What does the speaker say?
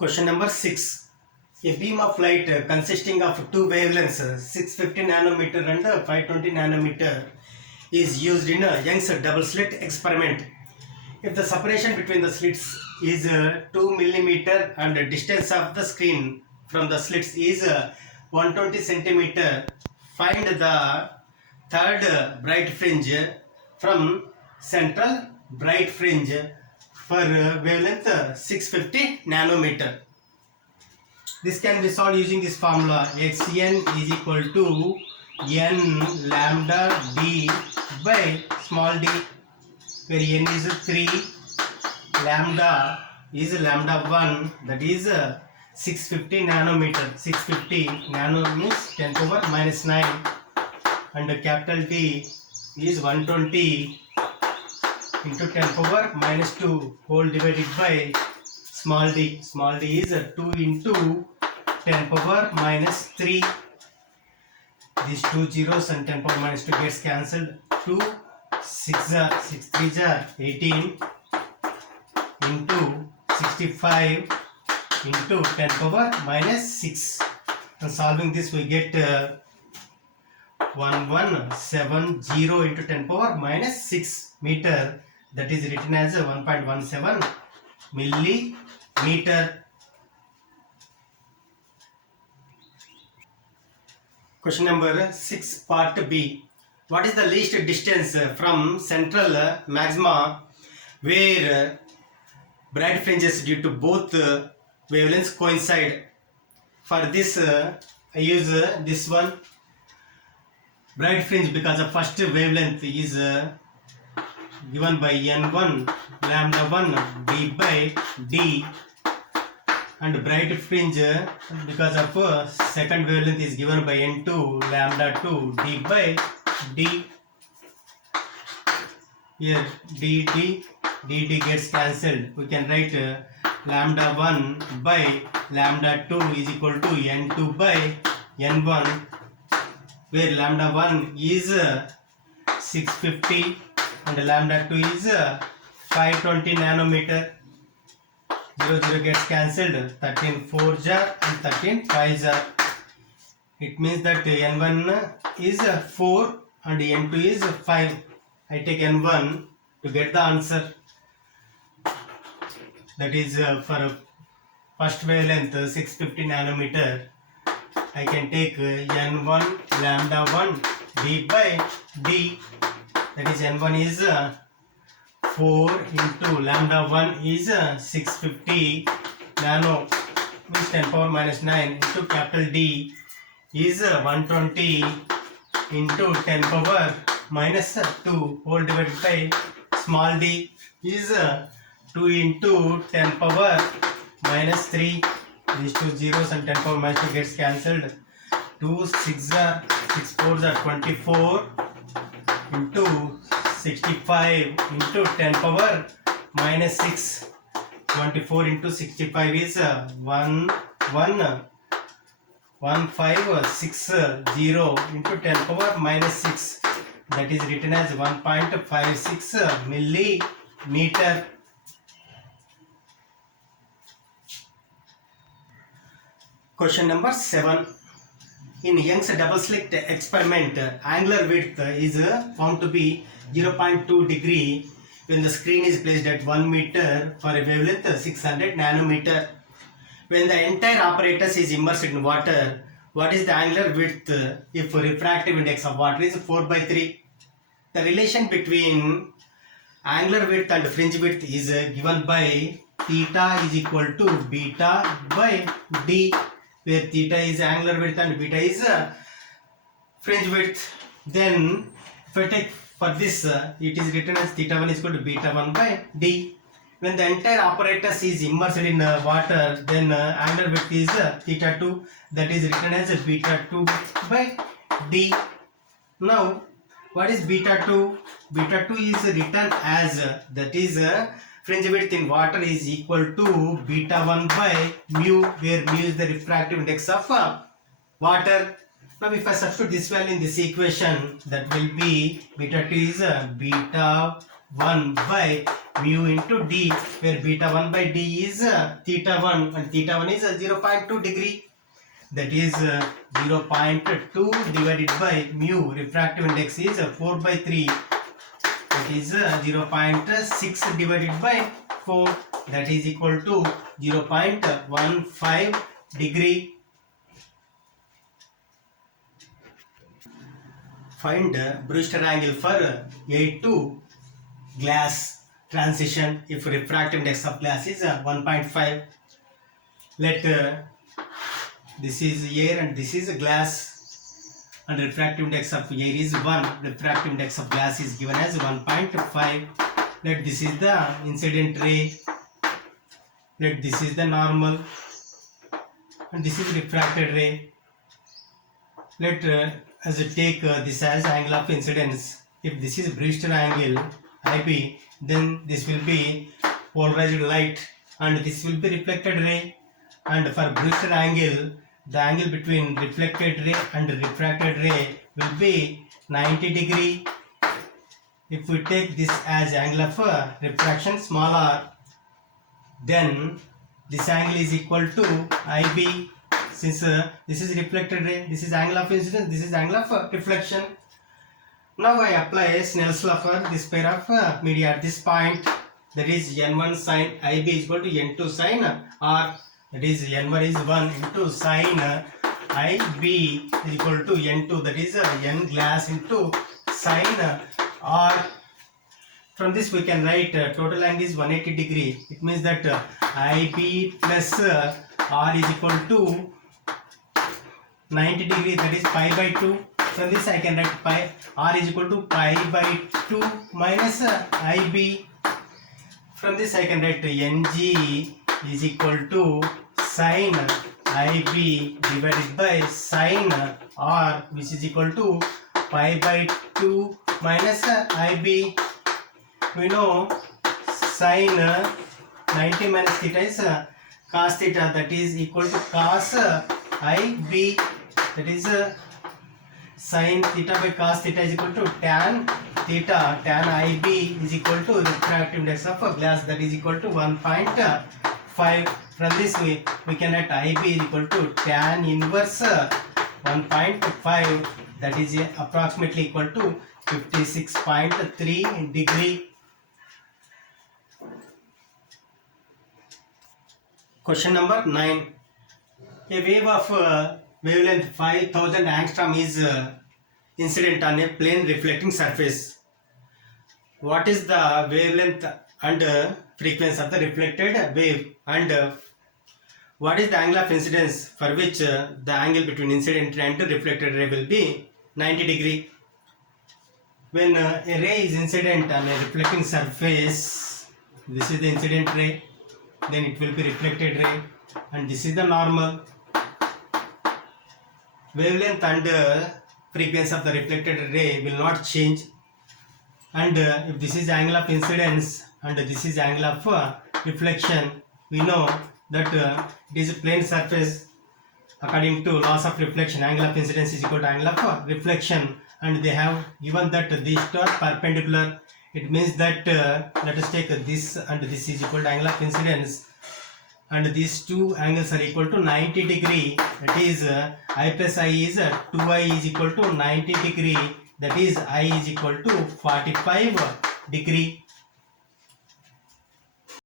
Question number 6. A beam of light consisting of two wavelengths 650 nanometer and 520 nanometer is used in a Young's double slit experiment. If the separation between the slits is 2 millimeter and the distance of the screen from the slits is 120 centimeter, find the third bright fringe from central bright fringe for wavelength 650 nanometer. This can be solved using this formula. Xn is equal to n lambda d by small d, where n is 3, lambda is lambda 1, that is 650 nanometer. 650 nano means 10 power minus 9, and capital D is 120 into 10 power minus 2 whole divided by small d. Small d is 2 into 10 power minus 3. These two zeros and 10 power minus 2 gets cancelled. 2 6 3 18 into 65 into 10 power minus 6. And solving this we get 1170 into 10 power minus 6 meter, that is written as 1.17 millimeter. Question number 6 part B. What is the least distance from central maxima where bright fringes due to both wavelengths coincide? For this I use this one. Bright fringe, because the first wavelength is given by n1 lambda 1 d by d, and bright fringe because of second wavelength is given by n2 lambda 2 d by d. Here dd gets cancelled. We can write lambda 1 by lambda 2 is equal to n2 by n1, where lambda 1 is 650 and lambda 2 is 520 nanometer. 0 gets cancelled. 13 4 jar and 13 5 jar. It means that n1 is 4 and n2 is 5. I take n1 to get the answer. That is for first wavelength 650 nanometer. I can take n1 lambda 1 d by d, that is n1 is 4 into lambda 1 is 650 nano means 10 power minus 9 into capital D is 120 into 10 power minus 2 whole divided by small d is 2 into 10 power minus 3. These two zeros and 10 power minus 2 gets cancelled. 2 6 are 6 4 are 24 into 65 into 10 power minus 6. 24 into 65 is 1560 into 10 power minus 6, that is written as 1.56 millimeter. Question number 7. In Young's double slit experiment, angular width is found to be 0.2 degree when the screen is placed at 1 meter for a wavelength 600 nanometer. When the entire apparatus is immersed in water, what is the angular width if refractive index of water is 4 by 3? The relation between angular width and fringe width is given by theta is equal to beta by d, where theta is angular width and beta is fringe width. Then if I take for this, it is written as theta 1 is equal to beta 1 by d. When the entire apparatus is immersed in water, then angular width is theta 2, that is written as beta 2 by d. Now what is beta 2? Beta 2 is written as that is fringe width in water is equal to beta 1 by mu, where mu is the refractive index of water. Now if I substitute this value in this equation, that will be beta 2 is beta 1 by mu into d, where beta 1 by d is theta 1 and theta 1 is 0.2 degree. That is 0.2 divided by mu. Refractive index is 4 by 3. That is 0.6 divided by 4. That is equal to 0.15 degree. Find Brewster angle for A2 glass transition if refractive index of glass is 1.5. Let this is air and this is glass, and refractive index of air is 1. Refractive index of glass is given as 1.5. Let this is the incident ray. Let this is the normal, and this is refracted ray. Let as we take this as angle of incidence. If this is Brewster angle IB, then this will be polarized light and this will be reflected ray. And for Brewster angle, the angle between reflected ray and refracted ray will be 90 degree. If we take this as angle of refraction small r, then this angle is equal to IB. Since this is reflected ray, this is angle of incidence, this is angle of reflection. Now I apply Snell's law for this pair of media at this point. That is N1 sin IB is equal to N2 sin R. That is N1 is 1 into sin IB is equal to N2. That is N glass into sin R. From this we can write total angle is 180 degree. It means that IB plus R is equal to 90 degree, that is pi by 2. From this I can write pi R is equal to pi by 2 minus IB. From this I can write NG is equal to sin IB divided by sin R, which is equal to pi by 2 minus IB. We know sin 90 minus theta is cos theta, that is equal to cos IB. That is sin theta by cos theta is equal to tan theta. Tan IB is equal to refractive index of glass, that is equal to 1.5. From this we can write IB is equal to tan inverse 1.5, that is approximately equal to 56.3 degree. Question number 9. A wave of wavelength 5000 angstrom is incident on a plane reflecting surface. What is the wavelength and frequency of the reflected wave, and what is the angle of incidence for which the angle between incident ray and reflected ray will be 90 degree. When a ray is incident on a reflecting surface, this is the incident ray, then it will be reflected ray, and this is the normal. Wavelength and frequency of the reflected ray will not change, and if this is angle of incidence and this is angle of reflection, we know that it is a plane surface. According to laws of reflection, angle of incidence is equal to angle of reflection, and they have given that these two are perpendicular. It means that let us take this and this is equal to angle of incidence, and these two angles are equal to 90 degree. That is I plus I is 2I is equal to 90 degree. That is I is equal to 45 degree.